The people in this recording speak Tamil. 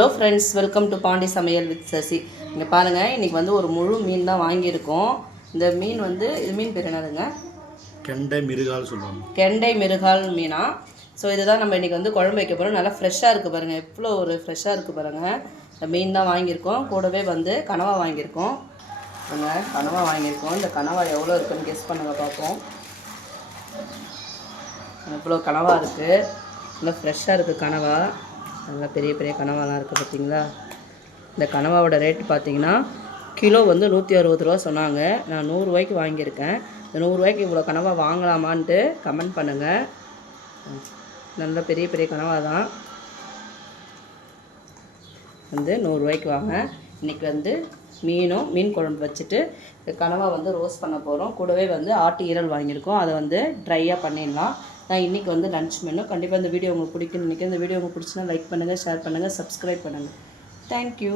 Hello friends, welcome to Pandi சமையல் வித் சசி. இங்கே பாருங்கள், இன்றைக்கி வந்து ஒரு முழு மீன் தான் வாங்கியிருக்கோம். இந்த மீன் வந்து இது மீன் பேர் என்னதுங்க? கெண்டை மிருகால் சொல்லுவாங்க. கெண்டை மிருகால் மீனா. ஸோ இதுதான் நம்ம இன்றைக்கி வந்து குழம்பு வைக்க போகிறோம். நல்லா ஃப்ரெஷ்ஷாக இருக்குது பாருங்கள், எவ்வளோ ஒரு ஃப்ரெஷ்ஷாக இருக்குது பாருங்கள். இந்த மீன் தான் வாங்கியிருக்கோம். கூடவே வந்து கனவா வாங்கியிருக்கோம். கனவா வாங்கியிருக்கோம். இந்த கனவா எவ்வளோ இருக்குன்னு கெஸ் பண்ணுங்க பார்ப்போம். எவ்வளோ கனவா இருக்குது, நல்லா ஃப்ரெஷ்ஷாக இருக்குது கனவா. நல்லா பெரிய பெரிய கனவாலாம் இருக்குது பார்த்தீங்களா. இந்த கனவாவோட ரேட்டு பார்த்தீங்கன்னா கிலோ வந்து 160 ரூபா சொன்னாங்க. நான் 100 ரூபாய்க்கு வாங்கியிருக்கேன். இந்த 100 ரூபாய்க்கு இவ்வளோ கனவா வாங்கலாமான்ட்டு கமெண்ட் பண்ணுங்கள். நல்ல பெரிய பெரிய கனவா தான் வந்து 100 ரூபாய்க்கு வாங்க. இன்றைக்கி வந்து மீன் குழம்பு வச்சுட்டு கனவா வந்து ரோஸ்ட் பண்ண போகிறோம். கூடவே வந்து ஆட்டு ஈரல் வாங்கியிருக்கோம். அதை வந்து ட்ரையாக பண்ணிடலாம். நான் இன்றைக்கி வந்து லன்ச் மெனு. கண்டிப்பாக இந்த வீடியோ உங்களுக்கு பிடிக்குன்னு நினைக்கிறேன். இந்த வீடியோ உங்களுக்கு பிடிச்சினா லைக் பண்ணுங்கள், ஷேர் பண்ணுங்கள், சப்ஸ்கிரைப் பண்ணுங்கள். தேங்க்யூ.